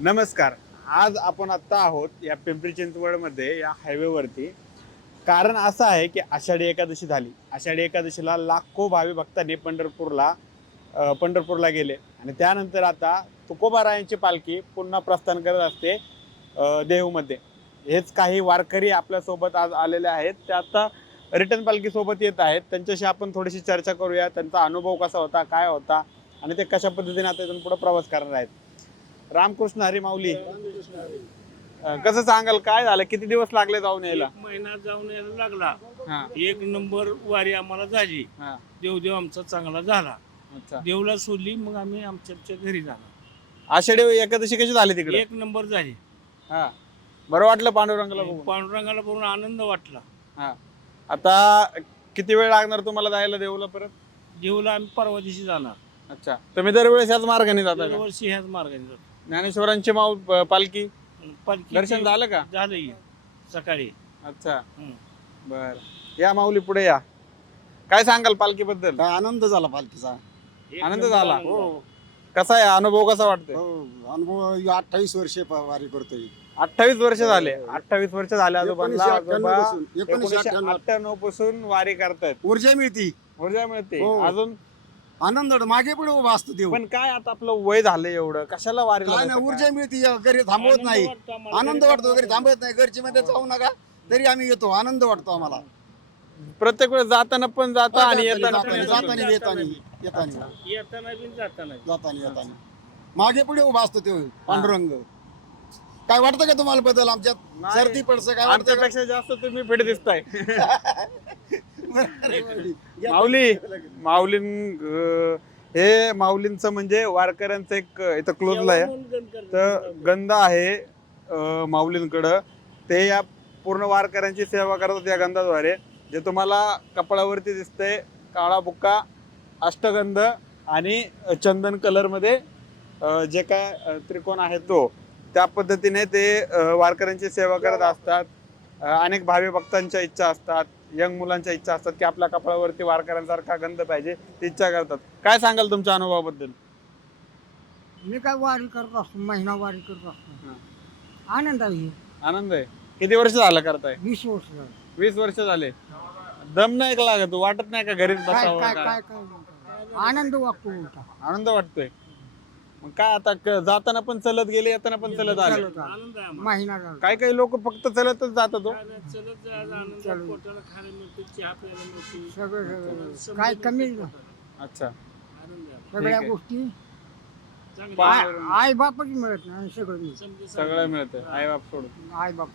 नमस्कार. आज आपण आता आहोत या पिंपरी चिंचवडमध्ये या हायवेवरती. कारण असं आहे की आषाढी एकादशी झाली. आषाढी एकादशीला लाखो भावी भक्तांनी पंढरपूरला गेले आणि त्यानंतर आता तुकोबारायांची पालखी पुन्हा प्रस्थान करत असते देहूमध्ये. हेच काही वारकरी आपल्यासोबत आज आलेले आहेत. ते आता रिटर्न पालखी सोबत येत आहेत. त्यांच्याशी आपण थोडीशी चर्चा करूया. त्यांचा अनुभव कसा होता, काय होता आणि ते कशा पद्धतीने आता इथून पुढे प्रवास करणार आहेत. रामकृष्ण हरी माऊली. कसं सांगाल, काय झालं, किती दिवस लागले जाऊन यायला? एक महिना जाऊन यायला लागला. हा, एक नंबर वारी आम्हाला झाली. हा, देव आमचा चांगला झाला. अच्छा. देवला सोडली, मग आम्ही आमच्या घरी जाणार. आषाढी एकादशी कशी झाली तिकडे? एक नंबर झाली. हा, बरं वाटलं पांडुरंगाला बघून? पांडुरंगाला बघून आनंद वाटला. हा, आता किती वेळ लागणार तुम्हाला जायला देऊला परत? देवला आम्ही परवा दिवशी जाणार. अच्छा, तुम्ही दरवेळेस याच मार्गाने जाता का? दरवर्षी ह्याच मार्गाने जातो. ज्ञानेश्वरांची पालखी पालखी दर्शन झालं का? झालं सकाळी. अच्छा, हं. बर. या माऊली, पुढे या. काय सांगाल पालखीबद्दल? काय आनंद झाला पालखीचा. एक आनंद नंबर झाला? आनंद. हो कसा आहे अनुभव, कसा वाटतोय? हो अनुभव 28 वर्षे वारी करतोय. 28 वर्ष झाले. 28 वर्ष झाले आजोबांना. 1998 1998 पासून वारी करतायत. ऊर्जा मिळती, ऊर्जा मिळते हो. अजून. आनंद मागे पुढे उभा असतो देव. पण काय आता आपलं वय झालं एवढं, कशाला वारीला काय जाता नाही, काय? ऊर्जा मिळती, घरी थांबवत नाही. वाटतो आम्हाला. आनंद वाटतो, घरी थांबवत नाही. घरची मध्ये जाऊ नका तरी आम्ही येतो, आनंद वाटतो आम्हाला. प्रत्येक वेळेस जाताना पण जाता आणि येताना पण येता. जाताना येताना येताना बी जाताना बी. येताना मागे पुढे उभा असतो तो पांडुरंग. काय वाटतं का तुम्हाला बदल आमच्यात? नाही. सर्दी पडसं काय वाटतं का? आमच्यापेक्षा जास्त तुम्ही फिट दिसताय. या माऊलीन हे माऊलींचं म्हणजे वारकऱ्यांचं एक इथं क्लोजला आहे जेवण गण करतात. तर गंध आहे माऊलींकडं. ते या पूर्ण वारकऱ्यांची सेवा करतात या गंधाद्वारे. जे तुम्हाला कपाळावरती दिसतंय, काळा बुक्का, अष्टगंध आणि चंदन कलरमध्ये जे काय त्रिकोण आहे तो, त्या पद्धतीने ते वारकऱ्यांची सेवा करत असतात. अनेक भावी भक्तांच्या इच्छा असतात, यंग मुलांच्या इच्छा असतात की आपल्या कपाळावरती वारकऱ्यांसारखा गंध पाहिजे, ती इच्छा करतात. काय सांगाल तुमच्या अनुभवाबद्दल? मी काय वारी करत असतो, महिना वारी करत असतो. आनंद आहे. आनंद आहे. किती वर्ष झालं करताय? 20 वर्ष झाली. 20 वर्ष झाले. दम नाही का लागत? वाटत नाही का घरीच काय बसावं काय का? काय काय म्हणतो? आनंद वाटतो उलटा. आनंद वाटतोय. मग काय आता जाताना पण चलत गेले, येताना पण चलत आले. चालत आलं. आनंद आहे आम्हाला. महिना झाला. काही काही लोक फक्त चलतच जातात हो. काय नाही, चलत जायला आनंद. चल. पोटाला खायला मिळते, चहा प्यायला मिळते. सगळं काय कमी नाही. अच्छा, आनंद आहे. सगळ्या आहे. गोष्टी चांगलं पा- आहे. आई बापच मिळत नाही, सगळं मिळतं. समजा सगळं मिळतं आई बाप सोडून. आई बाप